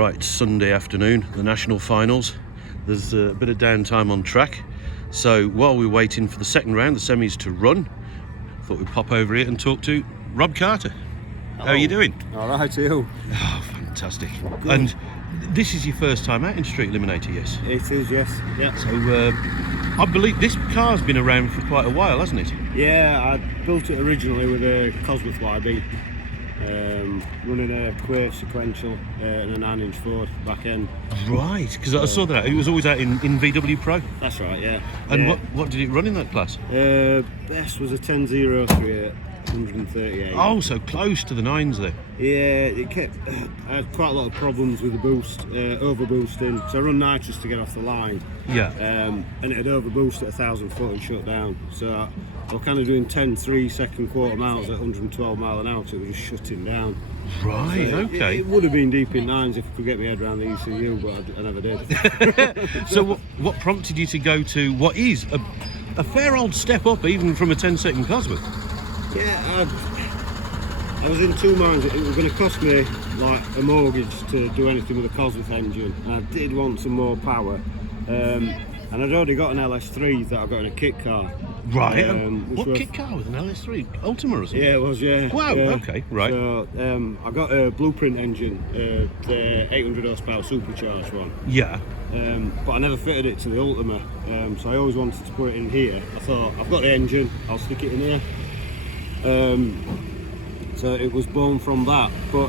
Right, it's Sunday afternoon, the national finals. There's a bit of downtime on track. So while we're waiting for the second round, the semis to run, thought we'd pop over here and talk to Rob Carter. Hello. How are you doing? All right, you. Oh, fantastic. Good. And this is your first time out in Street Eliminator, yes? It is, yes. Yeah. So I believe this car's been around for quite a while, hasn't it? Yeah, I built it originally with a Cosworth-powered, running a Quave sequential and a 9-inch Ford back end. Right, because I saw that. It was always out in VW Pro. That's right, yeah. And yeah. what did it run in that class? Best was a 10.03 at 138. Oh, so close to the 9s there. Yeah, it kept. I had quite a lot of problems with the boost, overboosting. So I run nitrous to get off the line. Yeah. And it had overboosted at 1,000 foot and shut down. So I was kind of doing 10 3-second quarter miles at 112 mile an hour. So it was just shutting down. Right. So Okay. It would have been deep in 9s if I could get my head around the ECU, but I never did. So what prompted you to go to what is a fair old step up, even from a 10-second Cosworth? Yeah, I was in two minds. It was going to cost me like a mortgage to do anything with a Cosworth engine. And I did want some more power. And I'd already got an LS3 that I got in a kit car. Right. What kit car was an LS3? Ultima or something? Yeah, it was, yeah. Wow, yeah. okay, right. So I got a Blueprint engine, the 800 horsepower supercharged one. Yeah. But I never fitted it to the Ultima. So I always wanted to put it in here. I thought, I've got the engine, I'll stick it in here. So it was born from that, but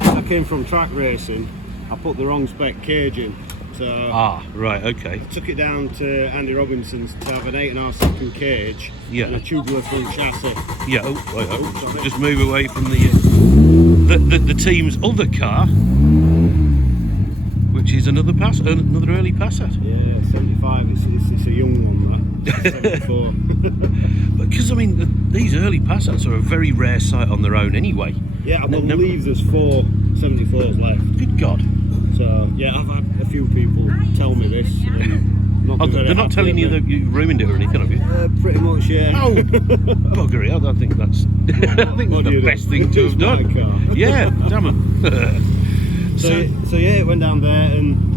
I came from track racing. I put the wrong spec cage in, so right, okay. I took it down to Andy Robinson's to have an 8.5 second cage, Yeah. and a tubular front chassis. Yeah. Sorry. Just move away from the team's other car, which is another early Passat. Yeah, 75. It's a young one, that. 74. Because I mean, these early Passats are a very rare sight on their own anyway. Yeah, I believe there's 4 74s left. Good God. So yeah, I've had a few people tell me this. They're not telling you that you ruined it or anything, have you? Pretty much, yeah. Oh, buggery! I think that's the best thing to have done. Yeah, damn it. So yeah, it went down there, and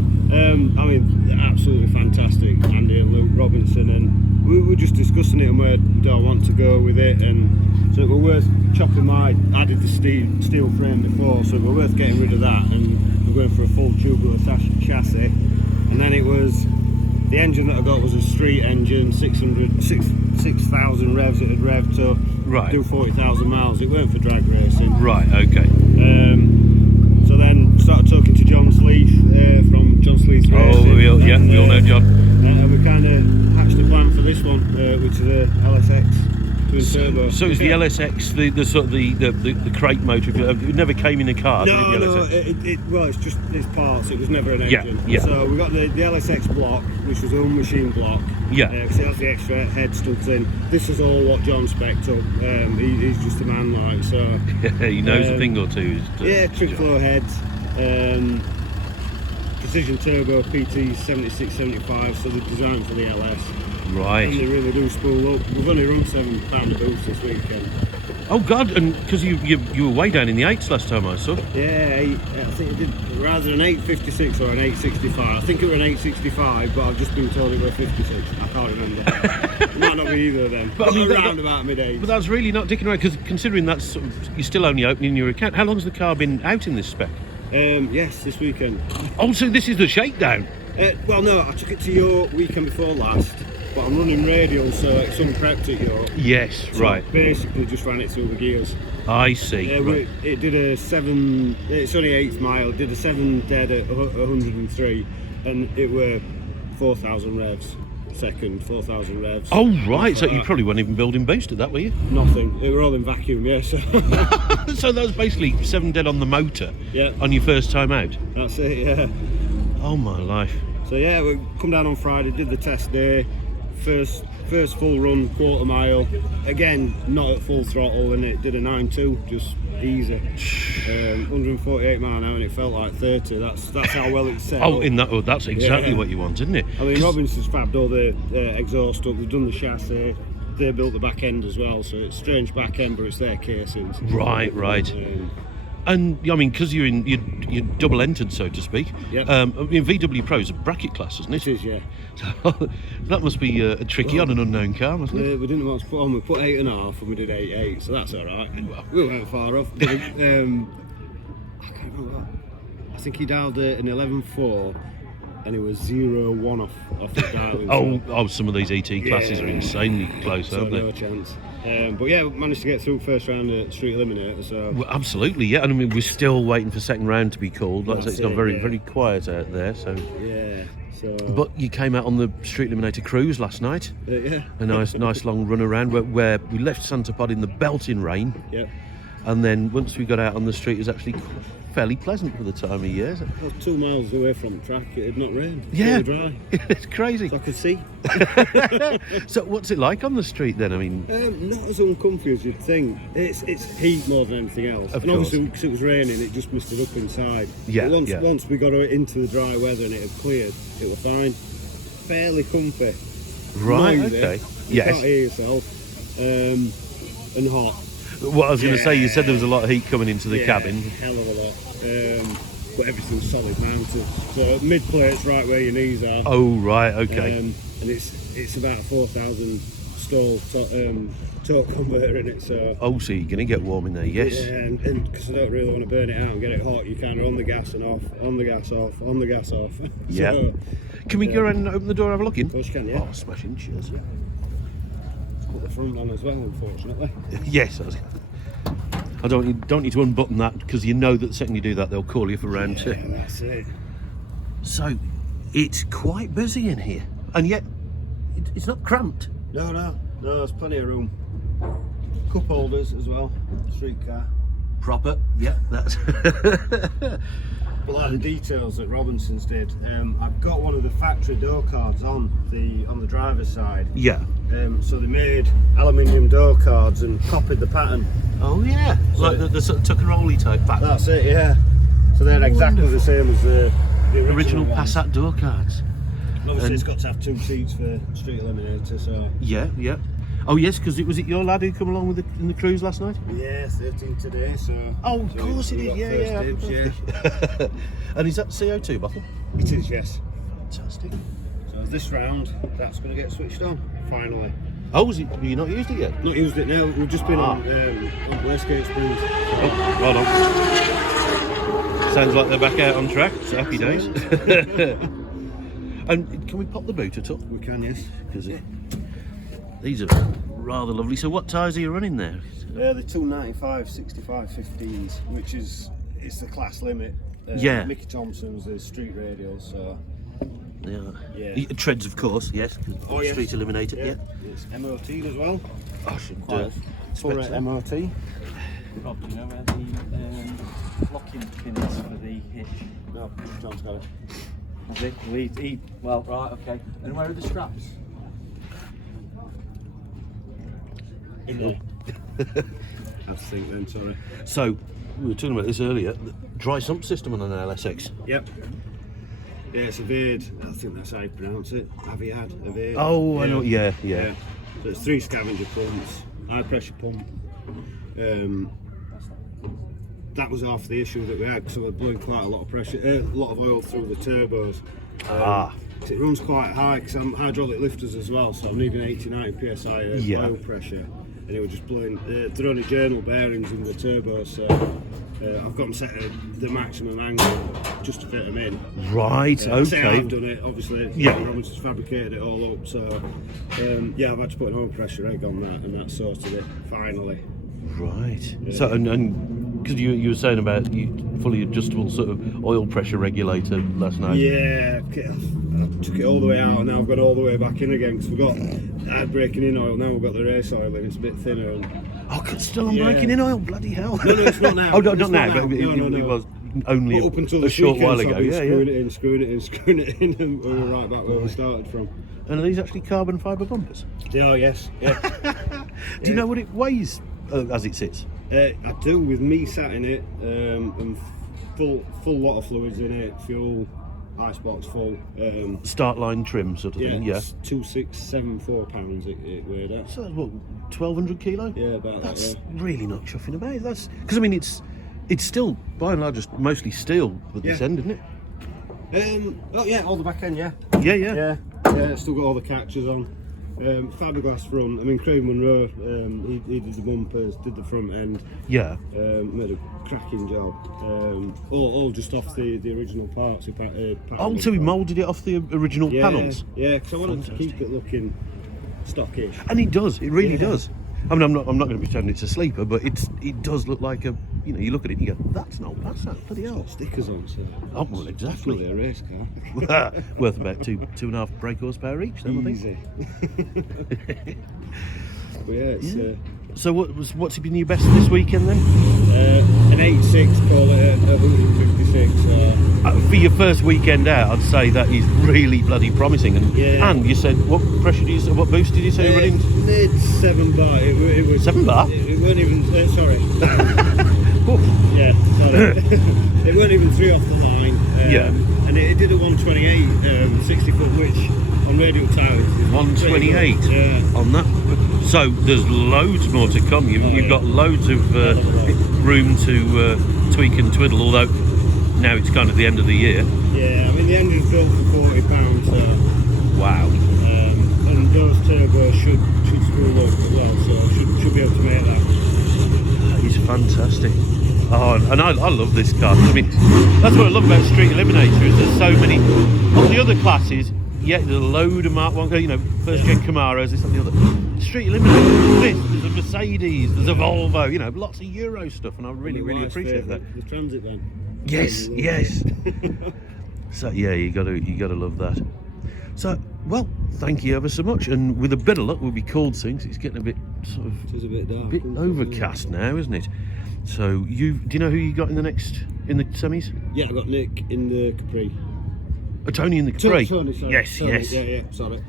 I mean, absolutely fantastic. Andy and Luke Robinson, and we were just discussing it and where do I want to go with it, and so it was worth chopping I did the steel frame before, so it was worth getting rid of that, and we're going for a full tubular chassis, and then it was. The engine that I got was a street engine, 6,000 revs it had revved to do 40,000 miles. It weren't for drag racing. Right, okay. So then started talking to John Sleeth from John Sleeth Racing. Oh, we all know John. We kind of hatched a plan for this one, which is a LSX twin turbo. So is the LSX the sort of the crate motor? It never came in a car. No, did the LSX? well, it's parts. It was never an engine. Yeah. So we got the LSX block, which was a machine block. Yeah. Because it has the extra head studs in. This is all what John spec'd up. He's just a man, like, so. He knows a thing or two. Yeah, trick flow heads. Precision turbo PT 7675, so they're designed for the LS. Right. And they really do spool up. We've only run £7 a boost this weekend. Oh God! And because you were way down in the 8s last time I saw. Yeah, I think it did rather an 856 or an 865. I think it was an 865, but I've just been told it was 56. I can't remember. It might not be either of them. But I mean, around about mid-8. But that's really not dicking around, because considering that's sort of, you're still only opening your account. How long's the car been out in this spec? Yes, this weekend. Oh, so this is the shakedown. Well, no, I took it to York weekend before last, but I'm running radial, so it's unprepped at York. Yes, so right. Basically, just ran it through the gears. I see. Right. It did a 7. It's only 8th mile. It did a 7 dead at 103, and it were 4,000 revs. Second, 4,000 revs. Oh right, so you probably weren't even building boosted that, were you? Nothing. It were all in vacuum, yeah. So, so that was basically 7 dead on the motor. Yeah. On your first time out. That's it, yeah. Oh my life. So yeah, we come down on Friday, did the test day, first full run, quarter mile. Again, not at full throttle, and it did a 9.2, just easy. 148 mile an hour, and it felt like 30. That's how well it's set. That's exactly what you want, isn't it? I mean, Robinson's fabbed all the exhaust up. They've done the chassis. They built the back end as well, so it's strange back end, but it's their casings. Right. And I mean, because you're double entered, so to speak. Yep. I mean, VW Pro's a bracket class, isn't it? It is, yeah. So that must be tricky on an unknown car, mustn't it? We didn't know what to put on. We put 8.5 and we did 8.8, so that's all right. We weren't far off. I can't remember. I think he dialed an 11.4 and it was 0.1 off the dial. Oh, some of these ET classes are insanely close, so aren't they? No chance. But yeah, we managed to get through first round at Street Eliminator. So Well, absolutely, yeah. And I mean, we're still waiting for second round to be called. Like I said, it's That's gone it, very, yeah. very quiet out there. So, yeah. So but you came out on the Street Eliminator cruise last night. yeah. A nice long run around where we left Santa Pod in the belting rain, Yeah. and then once we got out on the street, it was actually fairly pleasant for the time of year. Well, 2 miles away from the track, it had not rained. Yeah, Really dry. it's crazy. So I could see. So, what's it like on the street then? I mean, Not as uncomfy as you'd think. It's heat more than anything else. Of and course. obviously, because it was raining, it just misted up inside. Yeah, But yeah. once we got into the dry weather and it had cleared, it was fine. Fairly comfy. right? Noisy. Okay. You Yes. can't hear yourself. And hot. What I was going to say, you said there was a Yeah. lot of heat coming into the cabin. Hell of a lot. But everything's solid mounted. So mid plate's right where your knees are. Oh, right. Okay. And it's about a 4,000 stall torque converter in it. So Oh, so you're going to get warm in there, yes. yeah, and because I don't really want to burn it out and get it hot, you kind of on the gas and off, on the gas off, on the gas off. Yeah. So, Can we go around and open the door and have a look in? of course you can, yeah. Oh, smashing, cheers. Put the front on as well, unfortunately. Yes, I don't need to unbutton that because you know that the second you do that, they'll call you for round two. Yeah, that's it. So, it's quite busy in here, and yet it's not cramped. No, there's plenty of room. Cup holders as well, street car. Proper, yeah, that's. But like the details that Robinson's did, I've got one of the factory door cards on the driver's side. Yeah. So they made aluminium door cards and copied the pattern. Oh yeah, So like the sort of tuck-and-rolly type pattern. That's it, yeah. So they're exactly the same as the Original ones. Passat door cards. And obviously, And- it's got to have 2 seats for Street Eliminator. So Yeah, yeah. Oh yes, because was it your lad who come along with in the cruise last night? yeah, 13 today. So Oh, of course we it got did. Yeah, first yeah. dibs, yeah. And is that CO2 bottle? It is, yes. Fantastic. So this round, that's going to get switched on finally. Oh, was it? You not used it yet? Not used it now. We've just been on Westgate Springs. Oh, hold on. Sounds like they're back out on track. So happy days. And can we pop the boot at all? We can, yes. Because these are rather lovely. So what tyres are you running there? The 295 65 15s, which is it's the class limit. Yeah. Mickey Thompson's the street radials, so Yeah. Treads, of course. Yes. Oh, yes. Street Eliminator. Yeah. It's MOT as well. I should Quite full expect that. MOT. Rob, do you know where the locking pin is for the hitch? No, John's got it. Has it? Well, right, okay. And where are the straps? In there. I have to think then, sorry. So we were talking about this earlier. The dry sump system on an LSX. Yep. Yeah, it's a Vade. I think that's how you pronounce it. Aviad, a Vade. Oh, I know. Yeah. So it's 3 scavenger pumps, high pressure pump. That was half the issue that we had, so we're blowing quite a lot of pressure, a lot of oil through the turbos. So it runs quite high because I'm hydraulic lifters as well, so I'm needing 80-90 psi of oil pressure, and it was just blowing. They're only journal bearings in the turbos, so I've got them set at the maximum angle just to fit them in. Right. I say Okay. I've done it, obviously. Yeah. Robinson's fabricated it all up, so yeah, I've had to put an oil pressure egg on that, and that sorted it finally. Right. So and because you were saying about fully adjustable sort of oil pressure regulator last night. Yeah, I took it all the way out, and now I've got it all the way back in again because we've got air braking in oil. Now we've got the race oil, and it's a bit thinner. And Oh, still on Yeah. breaking in oil. Bloody hell. No, it's not now. Oh, no, It's not now. not But now. No. it was only but up until a this short weekend, while so ago. I've been Yeah. screwing it in, and we were right back where we started from. And are these actually carbon fibre bumpers? They are, yes. Yeah. Do you know what it weighs as it sits? I do, with me sat in it, and full lot of fluids in it, fuel, icebox full. Start line trim sort of thing. Yeah. It's 2,674 pounds it weighed at. So that's what, 1,200 kilo? Yeah, about That's that. really not chuffing about. That's because I mean it's It's still, by and large, just mostly steel with this Yeah. end, isn't it? Oh yeah, all the back end, yeah. Yeah. Yeah, still got all the catches on. Fiberglass front. I mean, Craig Monroe, he did the bumpers, did the front end. Yeah. Made a cracking job. All just off the original parts. Oh, so he moulded it off the original panels? Yeah, because I wanted to keep it looking stockish. And it does, it really does. I mean, I'm not going to pretend it's a sleeper, but it does look like a, you know, you look at it and you go, that's an old Passat, bloody hell. Stickers on, so. Oh, well, exactly. Definitely a race car. Worth about two and a half brake horsepower each, then, I think. Easy. But yeah, it's So what's been your best this weekend then? an 8.6, call it a 156. For your first weekend out, I'd say that is really bloody promising. And Yeah. and you said what pressure did you say, what boost did you say you're running? Mid 7 bar. It was 7 bar? It weren't even. Sorry. Oh, Yeah, sorry. It weren't even 3 off the line. Yeah. And it did a 128, 60 foot, which on radial tires is 128 Yeah. on that. So there's loads more to come. You've got loads of room to tweak and twiddle. Although now it's kind of the end of the year. Yeah, I mean the engine's built for £40, so. Wow. And those turbos should spool up as well, so should be able to make that. He's fantastic. Oh, and I love this car. I mean, that's what I love about Street Eliminator is there's so many. All the other classes, yeah, there's a load of Mark 1, you know, first gen Camaros, this and the other. Street Eliminator, there's a Mercedes, there's a Volvo, you know, lots of Euro stuff, and I really appreciate that. The Transit then. Yes. So yeah, you gotta love that. So, well, thank you ever so much, and with a bit of luck, we'll be called soon. 'Cause it's getting a bit sort of It is a bit dark. bit overcast now, isn't it? So do you know who you got in the semis? Yeah, I got Nick in the Capri. Tony in the Capri. Tony, sorry. Yes. Yeah, sorry.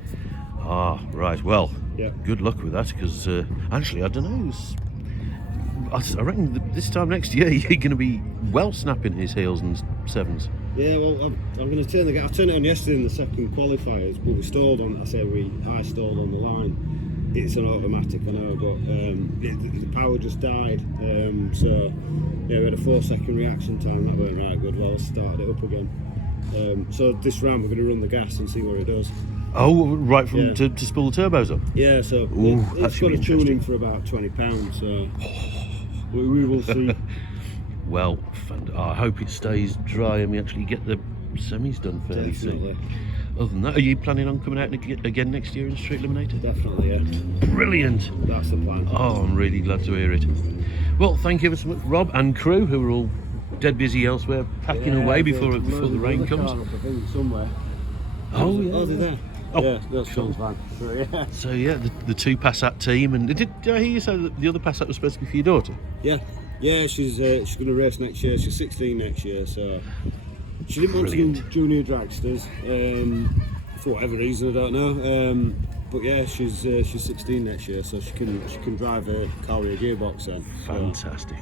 Ah, right. Well, Yeah. good luck with that, because actually, I don't know. I reckon this time next year you're going to be well snapping his heels and sevens. Yeah, well, I'm going to turn I turned it on yesterday in the second qualifiers, but we stalled on. I stalled on the line. It's an automatic, I know, but the power just died. So yeah, we had a 4-second reaction time. That weren't right good. Well, I started it up again. So this round we're going to run the gas and see what it does. Oh, right from Yeah. to spool the turbos up. Yeah, so Ooh, that it's should got be a tuning interesting. for about £20. So we will see. Well, I hope it stays dry and we actually get the semis done fairly Definitely. soon. Other than that, are you planning on coming out again next year in Street Eliminator? Definitely, yeah. Brilliant. That's the plan. Oh, I'm really glad to hear it. Well, thank you ever so much, Rob and crew, who are all dead busy elsewhere, packing away before the rain comes. Somewhere. Oh, yeah. Oh, they're there. Oh, yeah, that's cool. Sean's van. So, yeah. So yeah, the two Passat team, and did I hear you say that the other Passat was supposed to be for your daughter? Yeah, she's going to race next year. She's 16 next year, so she didn't want to Brilliant. do junior dragsters for whatever reason, I don't know. But yeah, she's 16 next year, so she can drive a car with a gearbox then. So, Fantastic.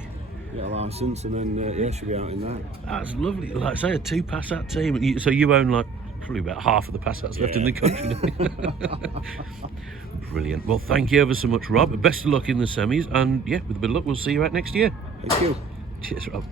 get a license, and then yeah, she'll be out in that. That's lovely. Like I say, a two Passat team. So you own like probably about half of the Passats left in the country. Don't you? Brilliant. Well, thank you ever so much, Rob. Best of luck in the semis, and yeah, with a bit of luck, we'll see you out next year. Thank you. Cheers, Rob.